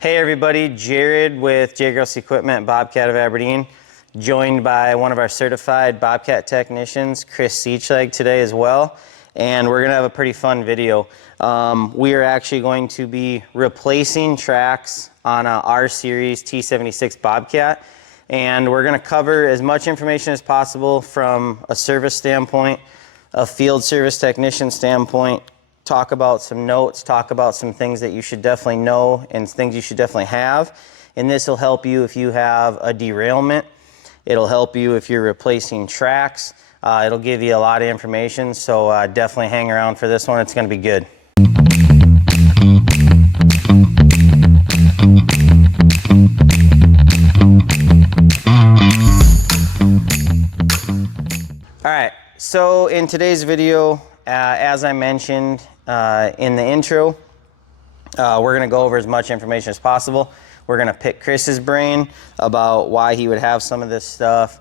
Hey everybody, Jared with J. Gross Equipment, Bobcat of Aberdeen, joined by one of our certified Bobcat technicians, Chris Seachleg, today as well. And we're going to have a pretty fun video. We are actually going to be replacing tracks on a R Series T76 Bobcat. And we're going to cover as much information as possible from a service standpoint, a field service technician standpoint, talk about some notes, talk about some things that you should definitely know and things you should definitely have. And this will help you if you have a derailment. It'll help you if you're replacing tracks. It'll give you a lot of information, so definitely hang around for this one. It's going to be good. All right, so in today's video, as I mentioned in the intro, we're going to go over as much information as possible. We're going to pick Chris's brain about why he would have some of this stuff,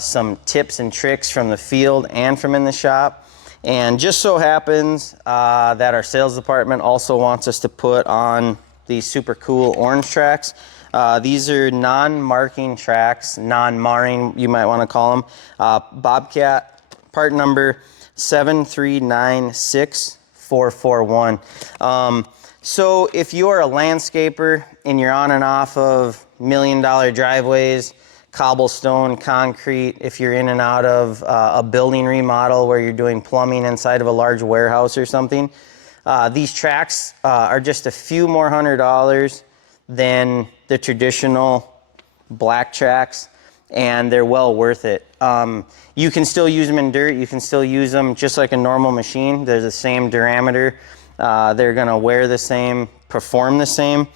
some tips and tricks from the field and from in the shop. And just so happens that our sales department also wants us to put on these super cool orange tracks. These are non-marking tracks, non-marring, you might want to call them. Bobcat, part number 7396441. So if you're a landscaper and you're on and off of $1 million driveways, cobblestone, concrete, if you're in and out of a building remodel where you're doing plumbing inside of a large warehouse or something, these tracks are just a few more $100s than the traditional black tracks, and they're well worth it. You can still use them in dirt. You can still use them just like a normal machine. They're the same diameter. They're gonna wear the same, perform the same.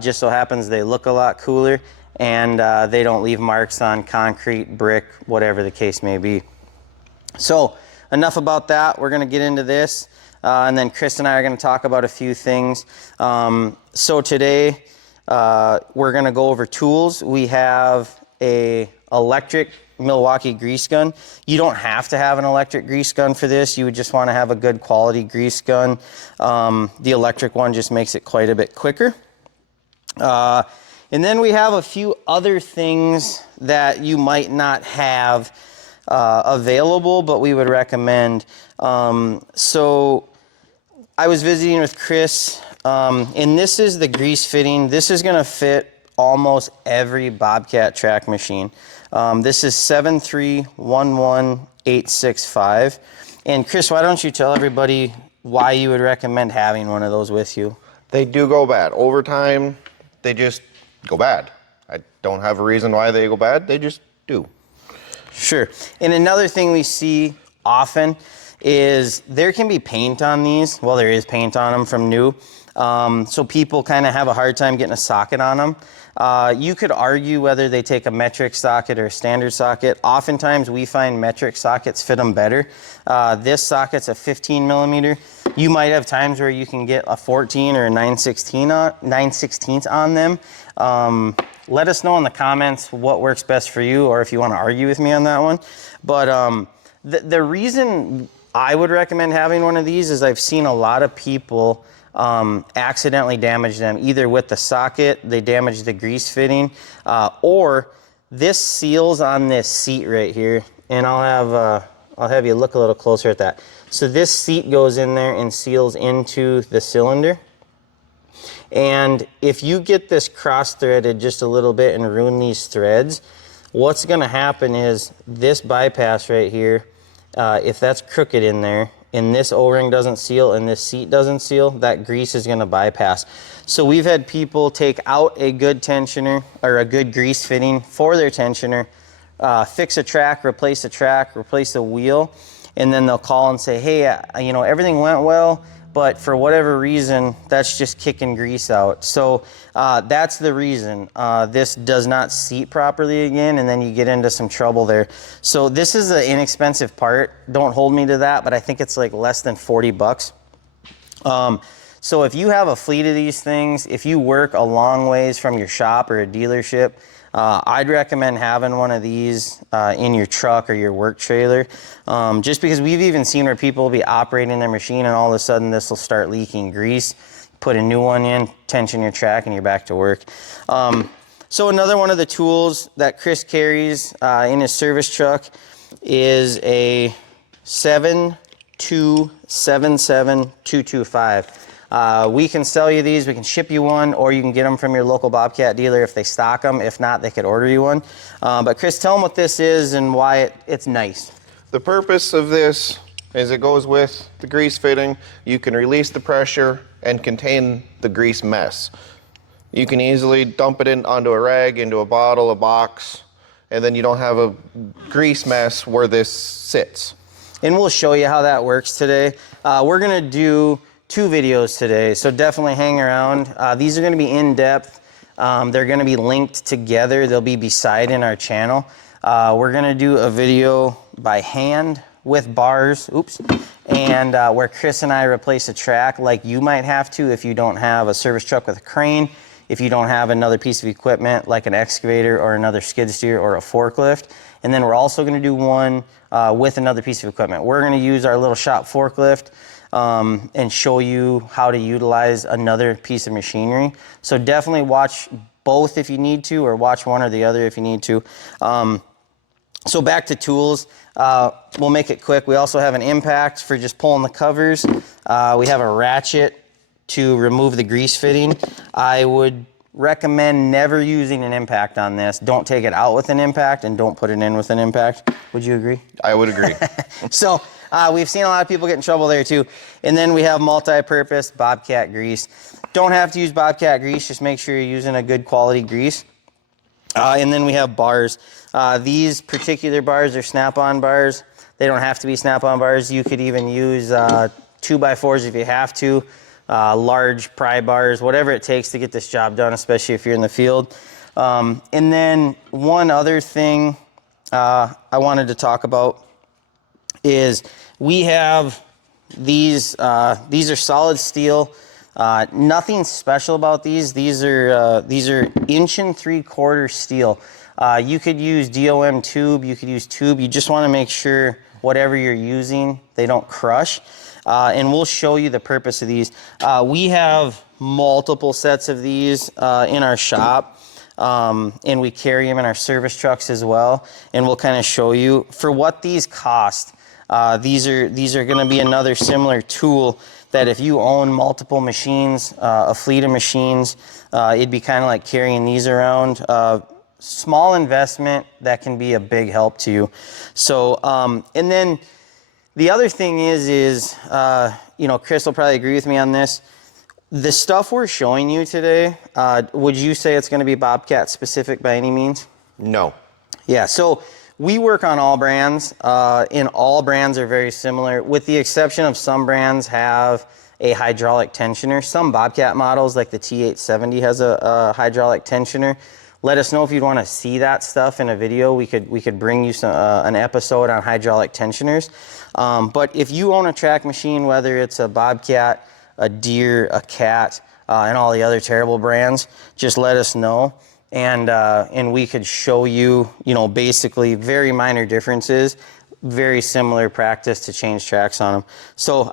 Just so happens they look a lot cooler, and they don't leave marks on concrete, brick, whatever the case may be. So enough about that. We're gonna get into this, and then Chris and I are gonna talk about a few things. So today we're gonna go over tools. We have a electric Milwaukee grease gun. You don't have to have an electric grease gun for this. You would just want to have a good quality grease gun. The electric one just makes it quite a bit quicker. And then we have a few other things that you might not have available, but we would recommend. So I was visiting with Chris, and this is the grease fitting. This is going to fit almost every Bobcat track machine. This is 7311865. And Chris, why don't you tell everybody why you would recommend having one of those with you? They do go bad. Over time, they just go bad. I don't have a reason why they go bad. They just do. Sure. And another thing we see often is there can be paint on these. Well, there is paint on them from new. So people kind of have a hard time getting a socket on them. You could argue whether they take a metric socket or a standard socket. Oftentimes we find metric sockets fit them better. This socket's a 15 millimeter. You might have times where you can get a 14 or a 9/16 on them. Let us know in the comments what works best for you, or if you want to argue with me on that one. But the reason I would recommend having one of these is I've seen a lot of people accidentally damage them, either with the socket, they damage the grease fitting, or this seals on this seat right here. And I'll have you look a little closer at that. So this seat goes in there and seals into the cylinder. And if you get this cross-threaded just a little bit and ruin these threads, what's gonna happen is this bypass right here, if that's crooked in there, and this O-ring doesn't seal and this seat doesn't seal, that grease is gonna bypass. So we've had people take out a good tensioner or a good grease fitting for their tensioner, fix a track, replace a wheel, and then they'll call and say, hey, you know, everything went well, but for whatever reason, that's just kicking grease out. So that's the reason. This does not seat properly again, and then you get into some trouble there. So this is an inexpensive part. Don't hold me to that, but I think it's like less than 40 bucks. So if you have a fleet of these things, if you work a long ways from your shop or a dealership, I'd recommend having one of these in your truck or your work trailer, just because we've even seen where people will be operating their machine and all of a sudden this will start leaking grease. put a new one in, tension your track, and you're back to work. So another one of the tools that Chris carries in his service truck is a 7277225. We can sell you these, we can ship you one, or you can get them from your local Bobcat dealer if they stock them. If not, they could order you one. But Chris, tell them what this is and why it's nice. The purpose of this is it goes with the grease fitting. You can release the pressure and contain the grease mess. You can easily dump it in onto a rag, into a bottle, a box, and then you don't have a grease mess where this sits. And we'll show you how that works today. We're gonna do 2 videos today, so definitely hang around. These are gonna be in depth. They're gonna be linked together. They'll be beside in our channel. We're gonna do a video by hand with bars, and where Chris and I replace a track like you might have to if you don't have a service truck with a crane, if you don't have another piece of equipment like an excavator or another skid steer or a forklift. And then we're also gonna do one with another piece of equipment. We're gonna use our little shop forklift and show you how to utilize another piece of machinery. So definitely watch both if you need to, or watch one or the other if you need to. So back to tools, we'll make it quick. We also have an impact for just pulling the covers. We have a ratchet to remove the grease fitting. I would recommend never using an impact on this. Don't take it out with an impact and don't put it in with an impact. Would you agree? I would agree. So we've seen a lot of people get in trouble there too. And then we have multi-purpose Bobcat grease. Don't have to use Bobcat grease, just make sure you're using a good quality grease. And then we have bars. These particular bars are snap-on bars. They don't have to be snap-on bars. You could even use 2x4s if you have to, large pry bars, whatever it takes to get this job done, especially if you're in the field. And then one other thing I wanted to talk about is we have these are solid steel. Nothing special about these. These are 1 3/4 steel. You could use DOM tube, you could use tube. You just want to make sure whatever you're using, they don't crush. And we'll show you the purpose of these. We have multiple sets of these in our shop, and we carry them in our service trucks as well. And we'll kind of show you for what these cost. These are going to be another similar tool that if you own multiple machines, a fleet of machines, it'd be kind of like carrying these around. Small investment that can be a big help to you. So, and then the other thing is you know, Chris will probably agree with me on this. The stuff we're showing you today, would you say it's going to be Bobcat specific by any means? No. Yeah, so we work on all brands, and all brands are very similar, with the exception of some brands have a hydraulic tensioner. Some Bobcat models, like the T870, has a hydraulic tensioner. Let us know if you'd want to see that stuff in a video. We could bring you an episode on hydraulic tensioners. But if you own a track machine, whether it's a Bobcat, a Deere, a Cat, and all the other terrible brands, just let us know. And we could show you, you know, basically very minor differences, very similar practice to change tracks on them. So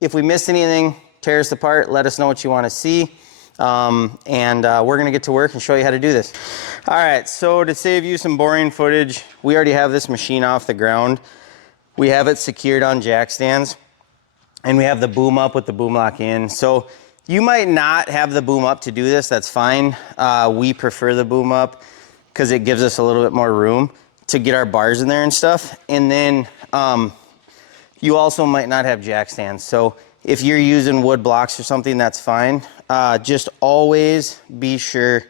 if we missed anything, tear us apart, let us know what you want to see. We're going to get to work and show you how to do this. All right, so to save you some boring footage, we already have this machine off the ground. We have it secured on jack stands, and we have the boom up with the boom lock in. So you might not have the boom up to do this, that's fine. We prefer the boom up because it gives us a little bit more room to get our bars in there and stuff. And then you also might not have jack stands. So if you're using wood blocks or something, that's fine. Just always be sure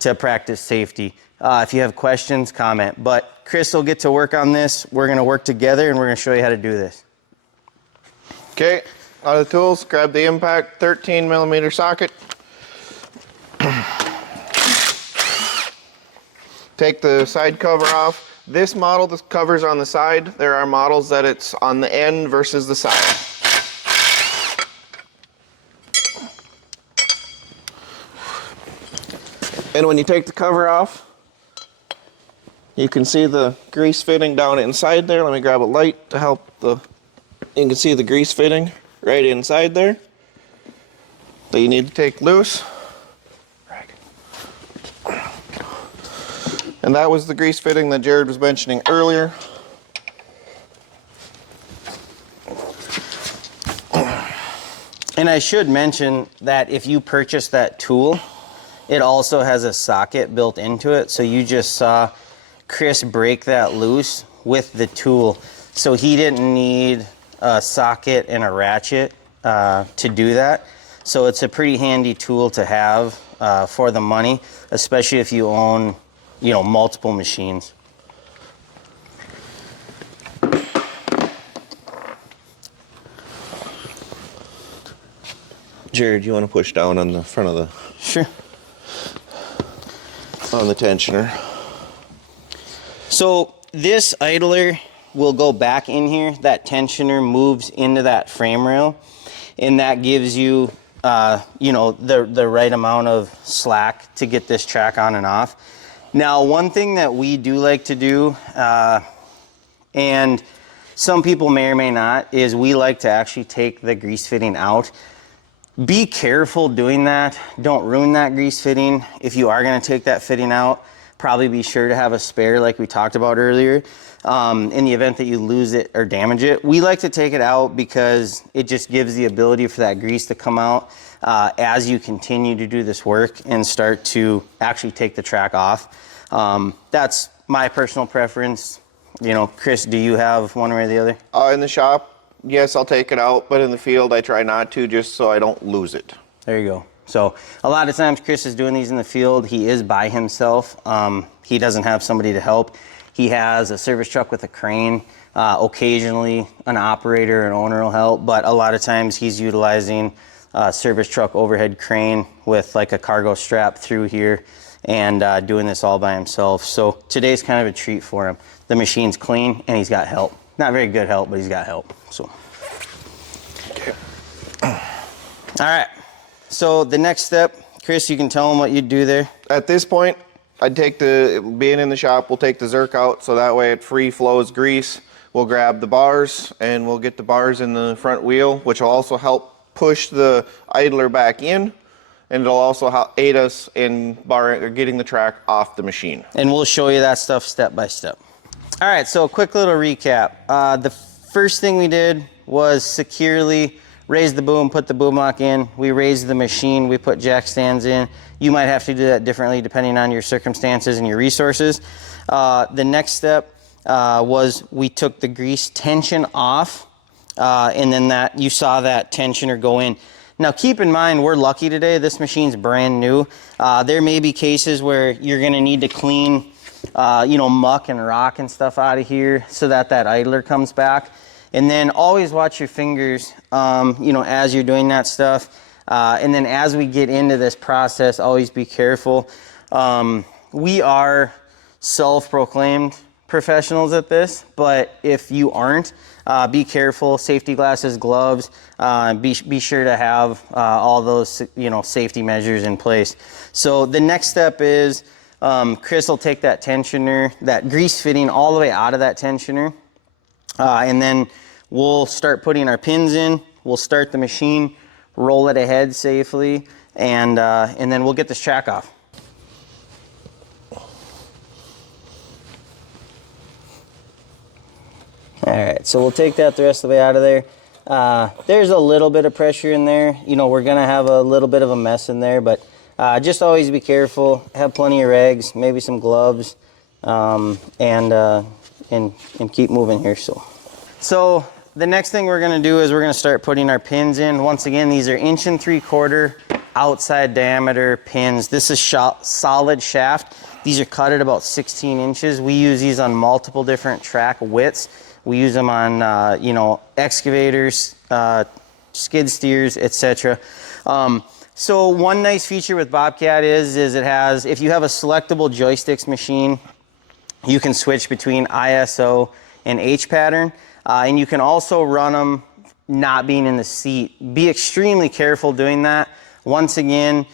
to practice safety. If you have questions, comment. But Chris will get to work on this. We're going to work together, and we're going to show you how to do this. Okay, out of the tools, grab the impact 13mm socket. Take the side cover off. This model, the cover's on the side. There are models that it's on the end versus the side. And when you take the cover off, you can see the grease fitting down inside there. Let me grab a light to help you can see the grease fitting right inside there. that you need to take loose. And that was the grease fitting that Jared was mentioning earlier. And I should mention that if you purchase that tool, it also has a socket built into it. So you just saw Chris break that loose with the tool. So he didn't need a socket and a ratchet to do that. So it's a pretty handy tool to have for the money, especially if you own, you know, multiple machines. Jared, you want to push down on the front of the... Sure. On the tensioner. So this idler will go back in here. That tensioner moves into that frame rail, and that gives you, you know, the right amount of slack to get this track on and off. Now, one thing that we do like to do, and some people may or may not, is we like to actually take the grease fitting out. Be careful doing that. Don't ruin that grease fitting. If you are going to take that fitting out, probably be sure to have a spare like we talked about earlier, in the event that you lose it or damage it. We like to take it out because it just gives the ability for that grease to come out as you continue to do this work and start to actually take the track off. That's my personal preference. You know, Chris, do you have one way or the other? In the shop, yes, I'll take it out, but in the field, I try not to, just so I don't lose it. There you go. So a lot of times Chris is doing these in the field. He is by himself. He doesn't have somebody to help. He has a service truck with a crane. Occasionally an operator or an owner will help, but a lot of times he's utilizing a service truck overhead crane with like a cargo strap through here and doing this all by himself. So today's kind of a treat for him. The machine's clean and he's got help. Not very good help, but he's got help. So, okay. All right. So the next step, Chris, you can tell him what you do there. At this point, I'd take the, being in the shop, we'll take the Zerk out so that way it free flows grease. We'll grab the bars and we'll get the bars in the front wheel, which will also help push the idler back in, and it'll also help aid us in getting the track off the machine. And we'll show you that stuff step by step. All right, so a quick little recap. The first thing we did was securely raise the boom, put the boom lock in. We raised the machine, we put jack stands in. You might have to do that differently depending on your circumstances and your resources. The next step was we took the grease tension off, and then that you saw that tensioner go in. Now keep in mind, we're lucky today, this machine's brand new. There may be cases where you're gonna need to clean you know, muck and rock and stuff out of here so that that idler comes back. And then always watch your fingers, you know, as you're doing that stuff. And then as we get into this process, always be careful. We are self-proclaimed professionals at this, but if you aren't, be careful. Safety glasses, gloves, be sure to have all those, you know, safety measures in place. So the next step is Chris will take that tensioner, that grease fitting all the way out of that tensioner. And then we'll start putting our pins in, we'll start the machine, roll it ahead safely, and then we'll get this track off. All right, so we'll take that the rest of the way out of there. There's a little bit of pressure in there. You know, we're gonna have a little bit of a mess in there, but just always be careful, have plenty of rags, maybe some gloves, and keep moving here. So the next thing we're gonna do is we're gonna start putting our pins in. Once again, these are 1 3/4" outside diameter pins. This is solid shaft. These are cut at about 16 inches. We use these on multiple different track widths. We use them on, you know, excavators, skid steers, etc. So one nice feature with Bobcat is it has, if you have a selectable joysticks machine, you can switch between ISO and H pattern. And you can also run them not being in the seat. Be extremely careful doing that. Once again,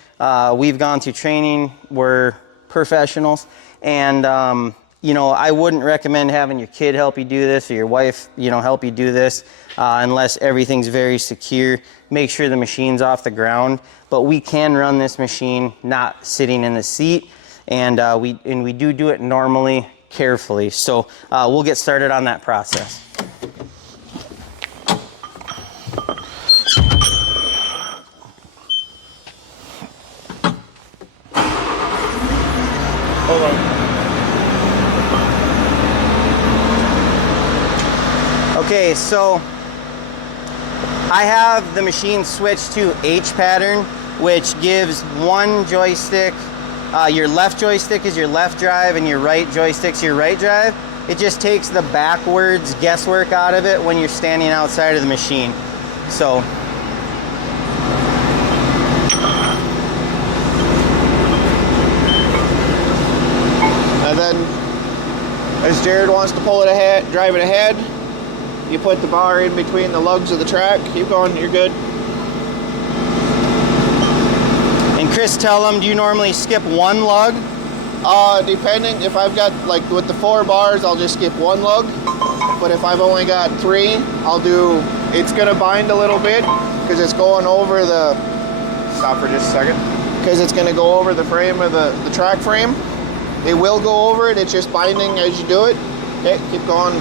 we've gone through training, we're professionals, and you know, I wouldn't recommend having your kid help you do this or your wife, you know, help you do this unless everything's very secure. Make sure the machine's off the ground, but we can run this machine not sitting in the seat, and we do it normally, carefully. So we'll get started on that process. Hold on. Okay, so I have the machine switched to H pattern, which gives one joystick. Your left joystick is your left drive and your right joystick's your right drive. It just takes the backwards guesswork out of it when you're standing outside of the machine. So And then as Jared wants to pull it ahead, drive it ahead, you put the bar in between the lugs of the track. Keep going, you're good. And Chris, tell them, do you normally skip one lug? Depending, if I've got, like with the 4 bars, I'll just skip 1 lug. But if I've only got 3, I'll do, it's gonna bind a little bit because it's going over the, stop for just a second, because it's gonna go over the frame of the track frame. It will go over it, it's just binding as you do it. Okay, keep going.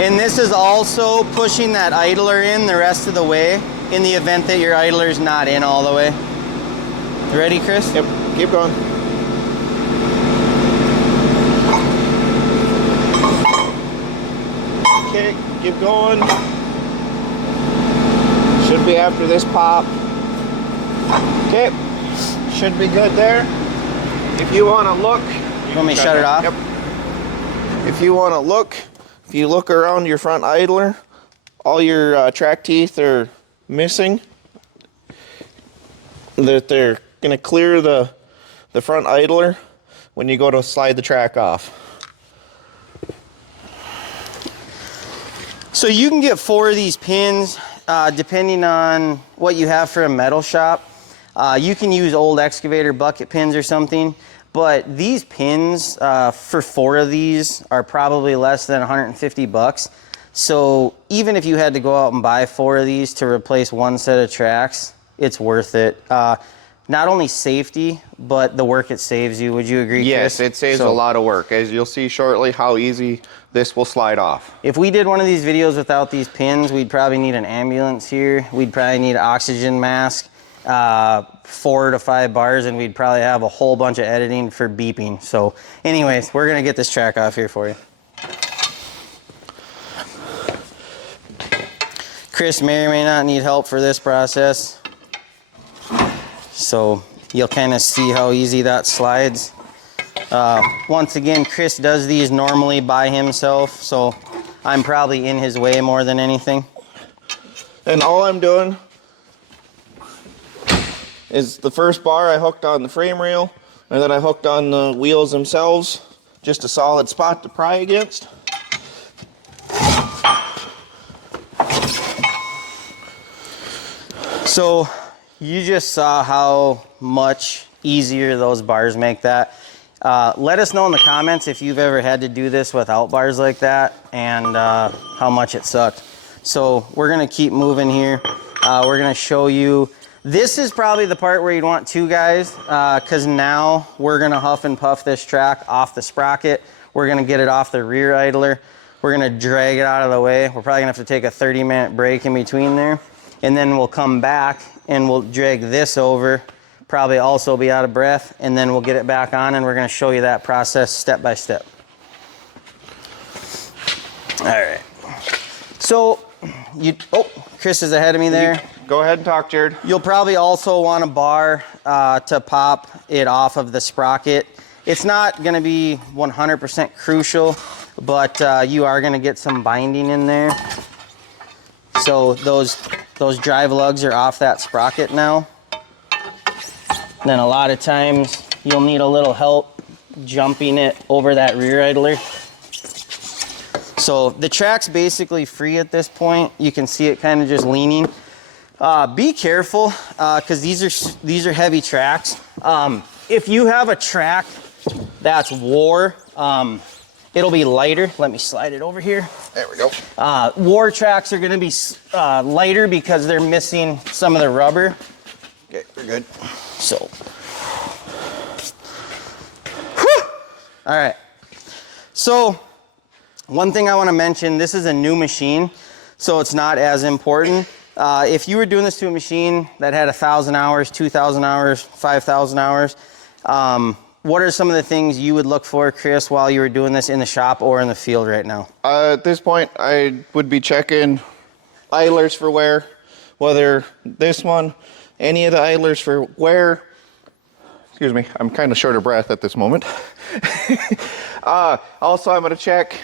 And this is also pushing that idler in the rest of the way in the event that your idler's not in all the way. Ready, Chris? Yep, keep going. Okay, keep going. Should be after this pop. Okay, should be good there. If you want to look, You want me to shut it off? Yep. If you want to look, if you look around your front idler, all your track teeth are missing. That they're gonna clear the front idler when you go to slide the track off. So you can get 4 of these pins depending on what you have for a metal shop. You can use old excavator bucket pins or something, but these pins for 4 of these are probably less than 150 bucks. So even if you had to go out and buy 4 of these to replace one set of tracks, it's worth it. Not only safety, but the work it saves you. Would you agree, Yes, Chris? it saves a lot of work, as you'll see shortly how easy this will slide off. If we did one of these videos without these pins, we'd probably need an ambulance here. We'd probably need an oxygen mask, 4 to 5 bars, and we'd probably have a whole bunch of editing for beeping. So anyways, we're gonna get this track off here for you. Chris may or may not need help for this process. So you'll kind of see how easy that slides. Once again, Chris does these normally by himself, so I'm probably in his way more than anything. And all I'm doing is the first bar I hooked on the frame rail, and then I hooked on the wheels themselves, just a solid spot to pry against. So you just saw how much easier those bars make that. Let us know in the comments if you've ever had to do this without bars like that and how much it sucked. So we're gonna keep moving here. We're gonna show you, this is probably the part where you'd want 2 guys because now we're gonna huff and puff this track off the sprocket. We're gonna get it off the rear idler. We're gonna drag it out of the way. We're probably gonna have to take a 30-minute break in between there. And then we'll come back and we'll drag this over, probably also be out of breath, and then we'll get it back on and we're gonna show you that process step by step. All right. So, Chris is ahead of me there. Go ahead and talk, Jared. You'll probably also want a bar to pop it off of the sprocket. It's not gonna be 100% crucial, but you are gonna get some binding in there. So those drive lugs are off that sprocket now. Then a lot of times you'll need a little help jumping it over that rear idler. So the track's basically free at this point. You can see it kind of just leaning. Be careful, because these are heavy tracks. If you have a track that's war, it'll be lighter. Let me slide it over here. There we go. War tracks are going to be lighter because they're missing some of the rubber. Okay, we're good. So, whew. All right. So, one thing I want to mention, this is a new machine, so it's not as important. If you were doing this to a machine that had 1,000 hours, 2,000 hours, 5,000 hours, what are some of the things you would look for, Chris, while you were doing this in the shop or in the field right now? At this point, I would be checking idlers for wear, whether this one, any of the idlers for wear. Excuse me, I'm kind of short of breath at this moment. Also, I'm going to check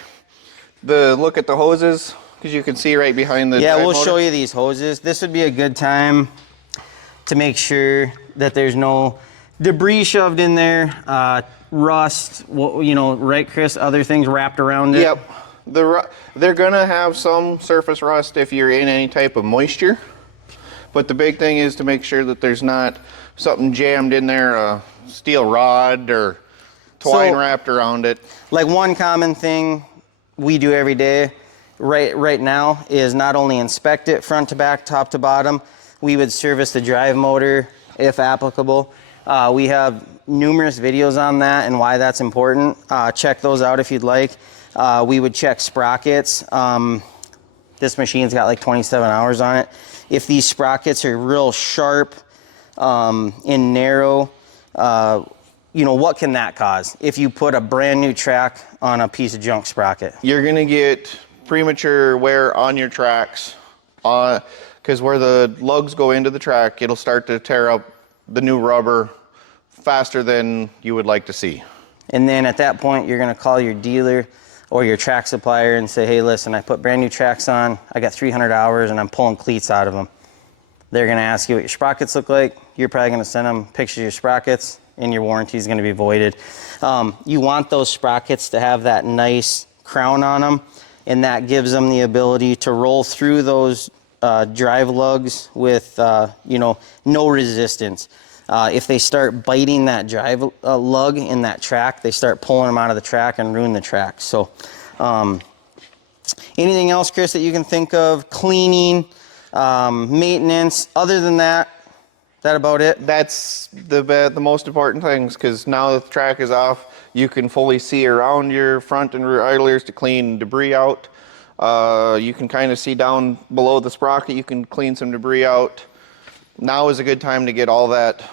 look at the hoses, because you can see right behind the Yeah, drive we'll motor. show you these hoses. This would be a good time to make sure that there's no debris shoved in there, rust, you know, right, Chris? Other things wrapped around it. Yep. They're going to have some surface rust if you're in any type of moisture. But the big thing is to make sure that there's not something jammed in there, a steel rod or twine wrapped around it. Like one common thing we do every day right now is not only inspect it front to back, top to bottom, we would service the drive motor if applicable. We have numerous videos on that and why that's important. Check those out if you'd like. We would check sprockets. This machine's got like 27 hours on it. If these sprockets are real sharp and narrow, you know, what can that cause if you put a brand new track on a piece of junk sprocket? You're going to get premature wear on your tracks, because where the lugs go into the track, it'll start to tear up the new rubber faster than you would like to see. And then at that point, you're going to call your dealer or your track supplier and say, hey, listen, I put brand new tracks on, I got 300 hours and I'm pulling cleats out of them. They're going to ask you what your sprockets look like. You're probably going to send them pictures of your sprockets and your warranty is going to be voided. You want those sprockets to have that nice crown on them, and that gives them the ability to roll through those drive lugs with you know, no resistance. If they start biting that drive lug in that track, they start pulling them out of the track and ruin the track. So anything else, Chris, that you can think of? Cleaning, maintenance, other than that, is that about it? That's the most important things, because now that the track is off, you can fully see around your front and rear idlers to clean debris out. You can kind of see down below the sprocket, you can clean some debris out. Now is a good time to get all that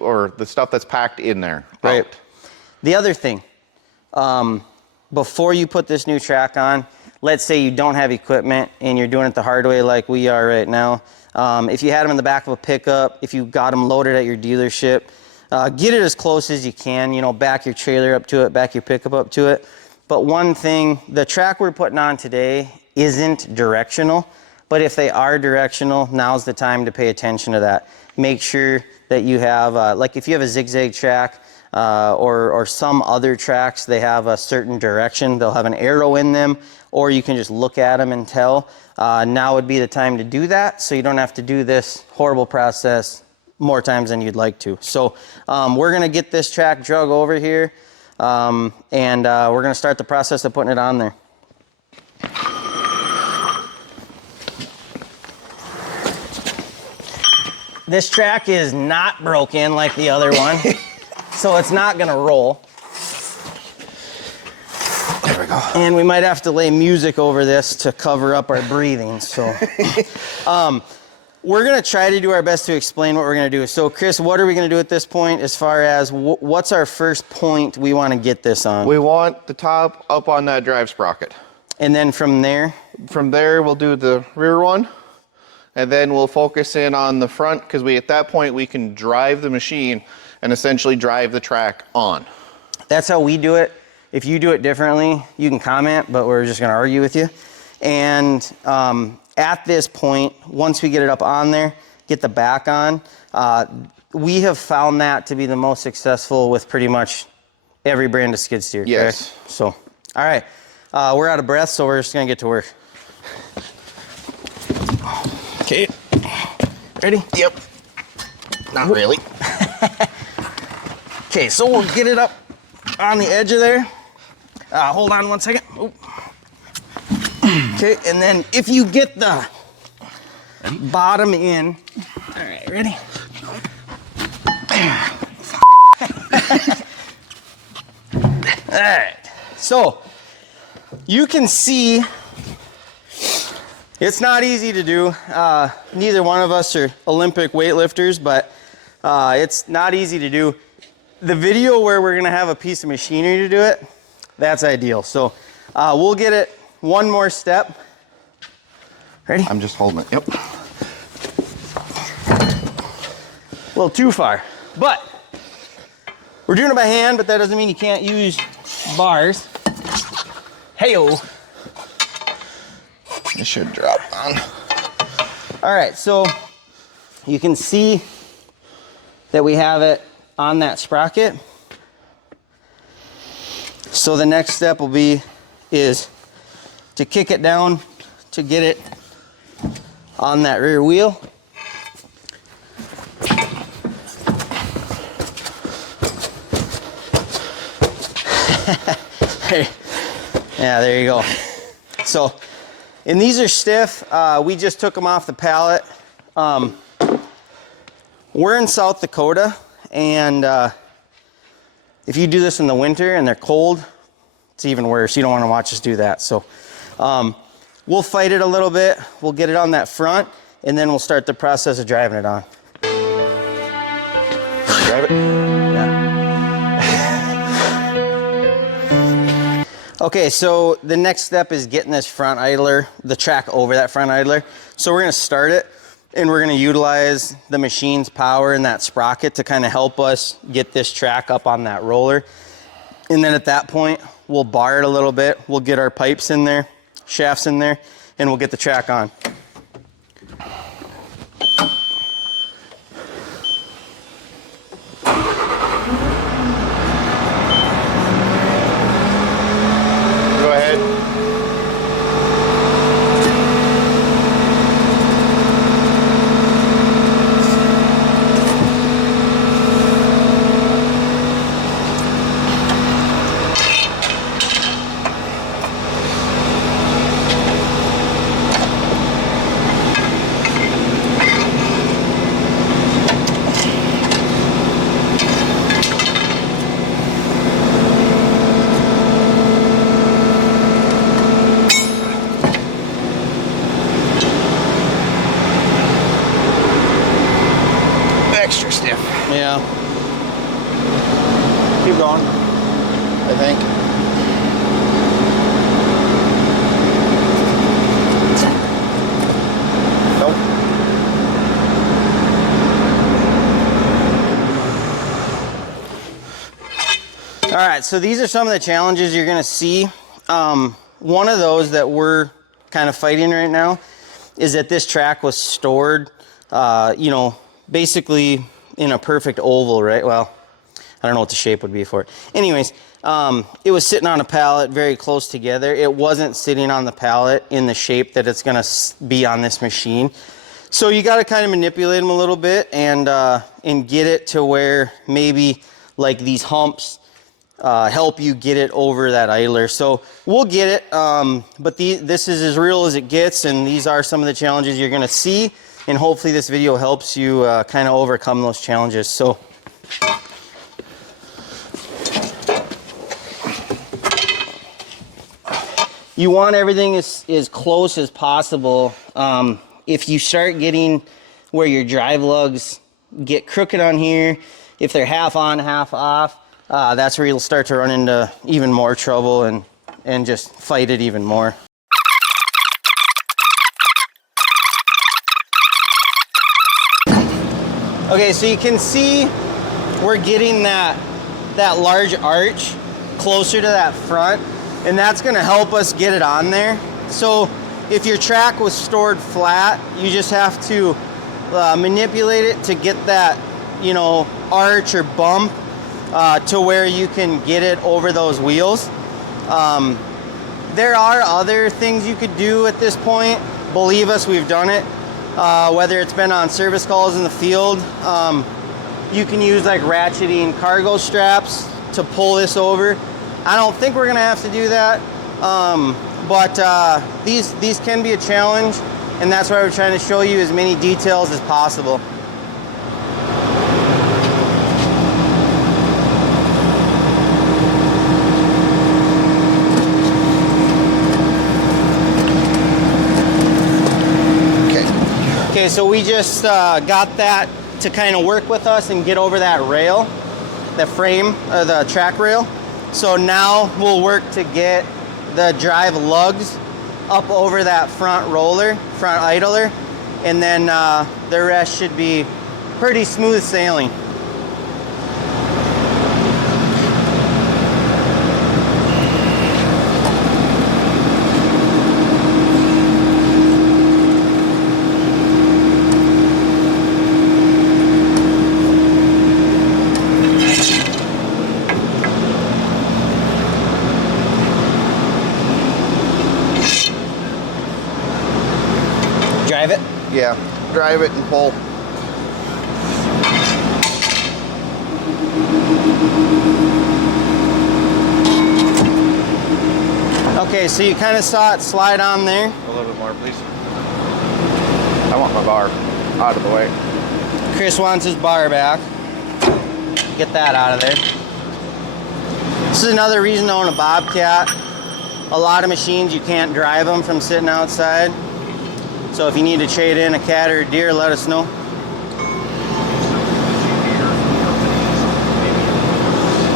or the stuff that's packed in there Right. out. The other thing, before you put this new track on, let's say you don't have equipment and you're doing it the hard way like we are right now. If you had them in the back of a pickup, if you got them loaded at your dealership, get it as close as you can, you know, back your trailer up to it, back your pickup up to it. But one thing, the track we're putting on today isn't directional, but if they are directional, now's the time to pay attention to that. Make sure that you have, like if you have a zigzag track or some other tracks, they have a certain direction. They'll have an arrow in them, or you can just look at them and tell. Now would be the time to do that, so you don't have to do this horrible process more times than you'd like to. So we're gonna get this track drug over here, and we're gonna start the process of putting it on there. This track is not broken like the other one, so it's not gonna roll. There we go. And we might have to lay music over this to cover up our breathing, so. We're gonna try to do our best to explain what we're gonna do. So Chris, what are we gonna do at this point as far as what's our first point we wanna get this on? We want the top up on that drive sprocket. And then from there? From there, we'll do the rear one, and then we'll focus in on the front, because at that point we can drive the machine and essentially drive the track on. That's how we do it. If you do it differently, you can comment, but we're just gonna argue with you. And at this point, once we get it up on there, get the back on, we have found that to be the most successful with pretty much every brand of skid steer. Yes. Correct? So, all right, we're out of breath, so we're just gonna get to work. Okay. Ready? Yep. Not really. Okay, so we'll get it up on the edge of there. Hold on 1 second. Oh. Okay, and then if you get the bottom in, all right, ready? All right, so you can see it's not easy to do. Neither one of us are Olympic weightlifters, but it's not easy to do. The video where we're gonna have a piece of machinery to do it, that's ideal. So we'll get it one more step. Ready? I'm just holding it. Yep. A little too far, but we're doing it by hand, but that doesn't mean you can't use bars. Hey-o. It should drop on. All right, so you can see that we have it on that sprocket. So the next step will be is to kick it down to get it on that rear wheel. Yeah, there you go. So, and these are stiff. We just took them off the pallet. We're in South Dakota, and if you do this in the winter and they're cold, it's even worse. You don't want to watch us do that. So we'll fight it a little bit. We'll get it on that front, and then we'll start the process of driving it on. Drive it. Yeah. Okay, so the next step is getting this front idler, the track over that front idler. So we're gonna start it, and we're gonna utilize the machine's power and that sprocket to kind of help us get this track up on that roller. And then at that point, we'll bar it a little bit. We'll get our pipes in there, shafts in there, and we'll get the track on. Go ahead. Extra stiff, Yeah. Keep going. I think. Nope. All right, so these are some of the challenges you're gonna see. One of those that we're kind of fighting right now is that this track was stored, you know, basically in a perfect oval, right? Well, I don't know what the shape would be for it. Anyways, it was sitting on a pallet very close together. It wasn't sitting on the pallet in the shape that it's gonna be on this machine. So you gotta kind of manipulate them a little bit and get it to where maybe like these humps help you get it over that idler. So we'll get it, but this is as real as it gets, and these are some of the challenges you're gonna see, and hopefully this video helps you kind of overcome those challenges. So you want everything as close as possible. If you start getting where your drive lugs get crooked on here, if they're half on, half off, that's where you'll start to run into even more trouble and just fight it even more. Okay, so you can see we're getting that large arch closer to that front, and that's gonna help us get it on there. So if your track was stored flat, you just have to manipulate it to get that, you know, arch or bump to where you can get it over those wheels. There are other things you could do at this point. Believe us, we've done it. whether it's been on service calls in the field. You can use like ratcheting cargo straps to pull this over. I don't think we're gonna have to do that, but these can be a challenge, and that's why we're trying to show you as many details as possible. Okay, so we just got that to kind of work with us and get over that rail, the frame, or the track rail. So now we'll work to get the drive lugs up over that front roller, front idler, and then the rest should be pretty smooth sailing. Drive it? Yeah, drive it and pull. Okay, so you kind of saw it slide on there. A little bit more, please. I want my bar out of the way. Chris wants his bar back. Get that out of there. This is another reason to own a Bobcat. A lot of machines, you can't drive them from sitting outside. So if you need to trade in a cat or a Deere, let us know.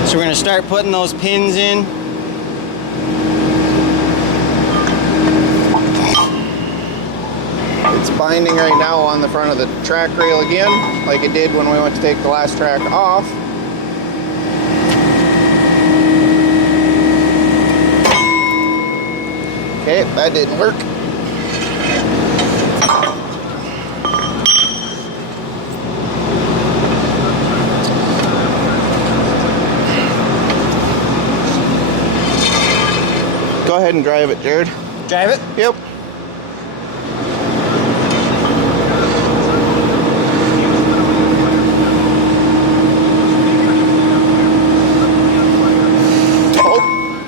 So we're gonna start putting those pins in. It's binding right now on the front of the track rail again, like it did when we went to take the last track off. Okay, that didn't work. Go ahead and drive it, Jared. Drive it? Yep.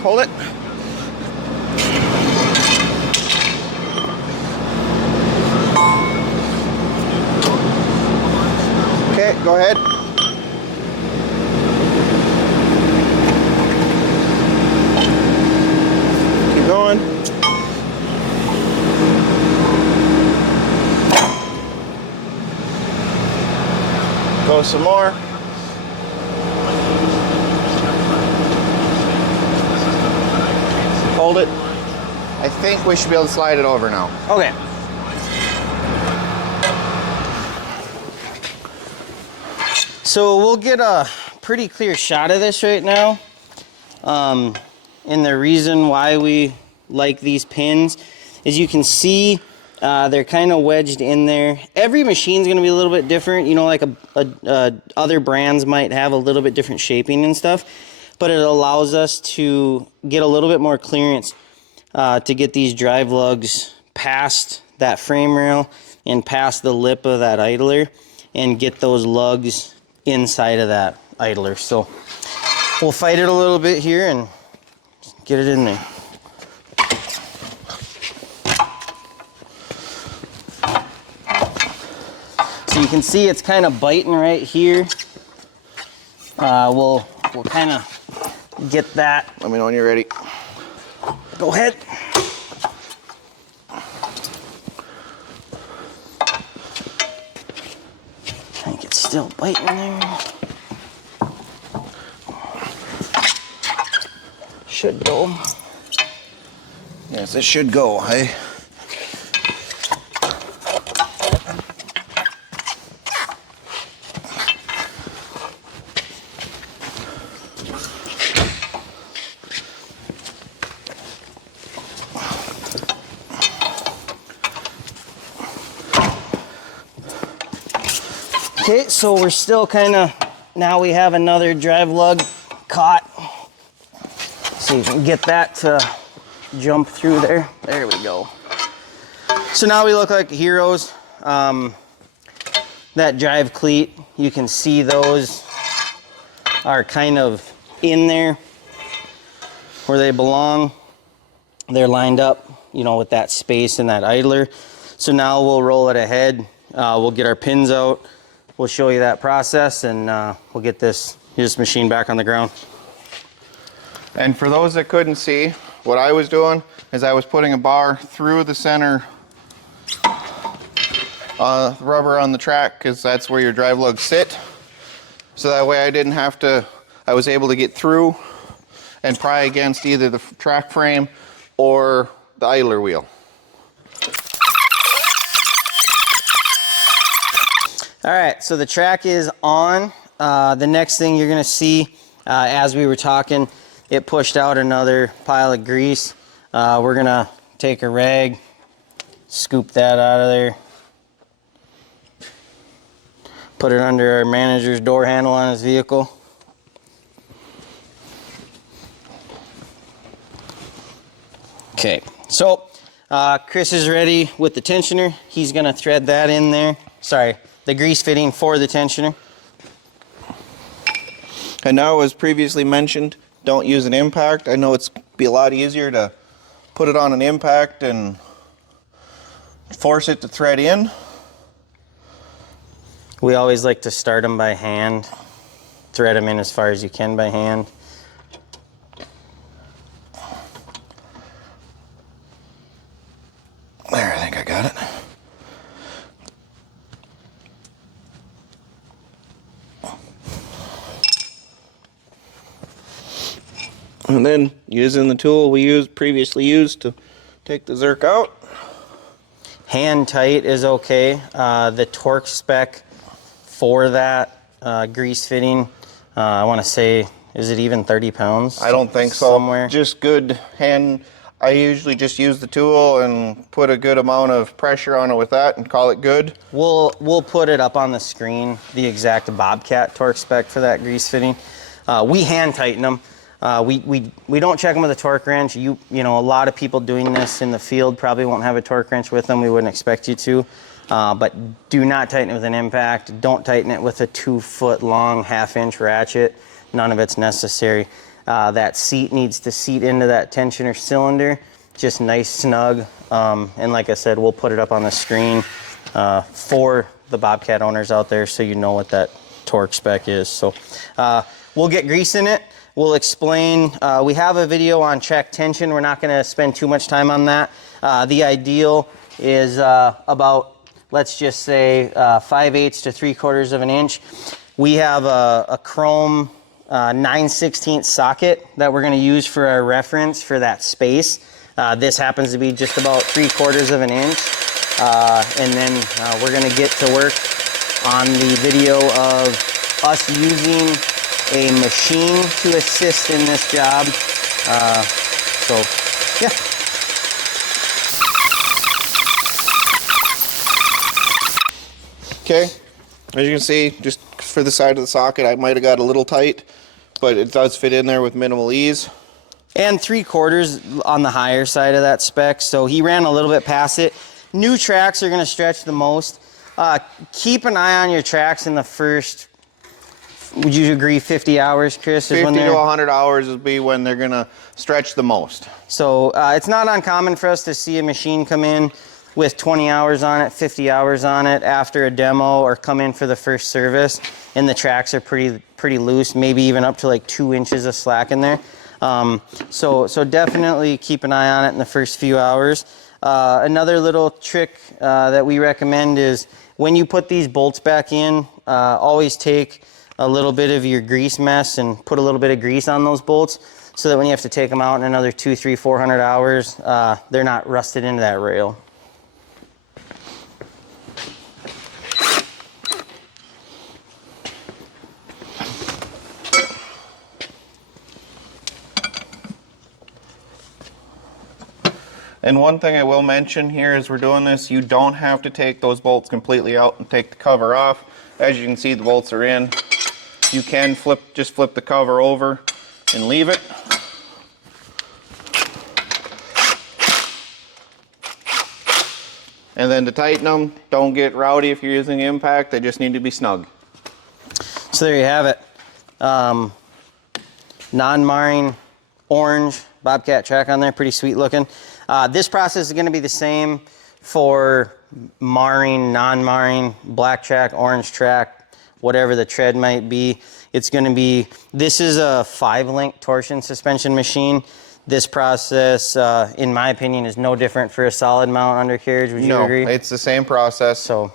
Hold it. Okay, go ahead. Keep going. Go some more. Hold it. I think we should be able to slide it over now. Okay. So we'll get a pretty clear shot of this right now. And the reason why we like these pins is you can see they're kind of wedged in there. Every machine's going to be a little bit different. You know, like other brands might have a little bit different shaping and stuff. But it allows us to get a little bit more clearance to get these drive lugs past that frame rail and past the lip of that idler and get those lugs inside of that idler. So we'll fight it a little bit here and get it in there. So you can see it's kind of biting right here. We'll kind of get that. Let me know when you're ready. Go ahead. I think it's still biting there. Should go. Yes, it should go, hey? Okay, so we're still kind of, now we have another drive lug caught. So you can get that to jump through there. There we go. So now we look like heroes. that drive cleat, you can see those are kind of in there where they belong. They're lined up, you know, with that space and that idler. So now we'll roll it ahead. We'll get our pins out. We'll show you that process, and we'll get this machine back on the ground. And for those that couldn't see, what I was doing is I was putting a bar through the center rubber on the track, because that's where your drive lugs sit. So that way I was able to get through and pry against either the track frame or the idler wheel. All right, so the track is on. The next thing you're gonna see, as we were talking, it pushed out another pile of grease. We're gonna take a rag, scoop that out of there, put it under our manager's door handle on his vehicle. Okay, so Chris is ready with the tensioner. He's gonna thread that in there. Sorry, the grease fitting for the tensioner. And now, as previously mentioned, don't use an impact. I know it's be a lot easier to put it on an impact and force it to thread in. We always like to start them by hand. Thread them in as far as you can by hand. There, I think I got it. And then using the tool we previously used to take the zerk out. Hand tight is okay. The torque spec for that grease fitting, I want to say, is it even 30 pounds? I don't think so. Somewhere. Just good hand. I usually just use the tool and put a good amount of pressure on it with that and call it good. We'll put it up on the screen, the exact Bobcat torque spec for that grease fitting. We hand tighten them. We don't check them with a torque wrench. You know, a lot of people doing this in the field probably won't have a torque wrench with them. We wouldn't expect you to. But do not tighten it with an impact. Don't tighten it with a 2-foot long 1/2-inch ratchet. None of it's necessary. That seat needs to seat into that tensioner cylinder, just nice snug. And like I said, we'll put it up on the screen for the Bobcat owners out there, so you know what that torque spec is. So we'll get grease in it. We'll explain. We have a video on check tension. We're not going to spend too much time on that. The ideal is about, let's just say, 5/8 to 3/4 of an inch. We have a chrome 9/16 socket that we're going to use for our reference for that space. This happens to be just about 3/4 of an inch. And then we're going to get to work on the video of us using a machine to assist in this job. So, yeah. Okay, as you can see, just for the side of the socket, I might have got a little tight, but it does fit in there with minimal ease. And 3/4 on the higher side of that spec, so he ran a little bit past it. New tracks are going to stretch the most. Keep an eye on your tracks in the first, would you agree, 50 hours, Chris? 50 to 100 hours would be when they're going to stretch the most. So it's not uncommon for us to see a machine come in with 20 hours on it, 50 hours on it after a demo, or come in for the first service, and the tracks are pretty loose, maybe even up to like 2 inches of slack in there. So definitely keep an eye on it in the first few hours. Another little trick that we recommend is when you put these bolts back in, always take a little bit of your grease mess and put a little bit of grease on those bolts, so that when you have to take them out in another 200, 300, 400 hours, they're not rusted into that rail. And one thing I will mention here as we're doing this, you don't have to take those bolts completely out and take the cover off. As you can see, the bolts are in. You can just flip the cover over and leave it. And then to tighten them, don't get rowdy if you're using impact. They just need to be snug. So there you have it. Non-marring orange Bobcat track on there, pretty sweet looking. This process is going to be the same for marring, non-marring, black track, orange track, whatever the tread might be. It's going to be, this is a 5-link torsion suspension machine. This process, in my opinion, is no different for a solid mount undercarriage. Would you agree? No, it's the same process. So,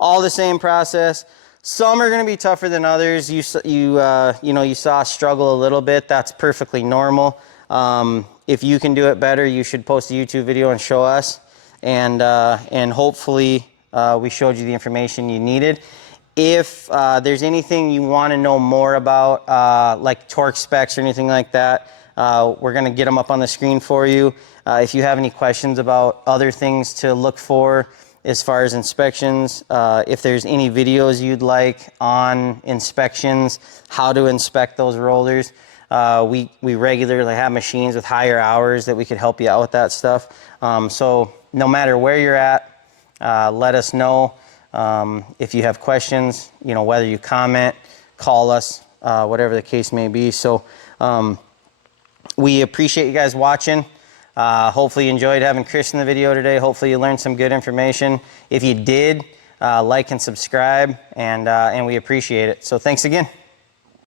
all the same process. Some are going to be tougher than others. You saw us struggle a little bit. That's perfectly normal. If you can do it better, you should post a YouTube video and show us. And hopefully we showed you the information you needed. If there's anything you want to know more about, like torque specs or anything like that, we're going to get them up on the screen for you. If you have any questions about other things to look for as far as inspections, if there's any videos you'd like on inspections, how to inspect those rollers, we regularly have machines with higher hours that we could help you out with that stuff. So no matter where you're at, let us know. If you have questions, whether you comment, call us, whatever the case may be. So we appreciate you guys watching. Hopefully you enjoyed having Chris in the video today. Hopefully you learned some good information. If you did, like and subscribe, and we appreciate it. So thanks again.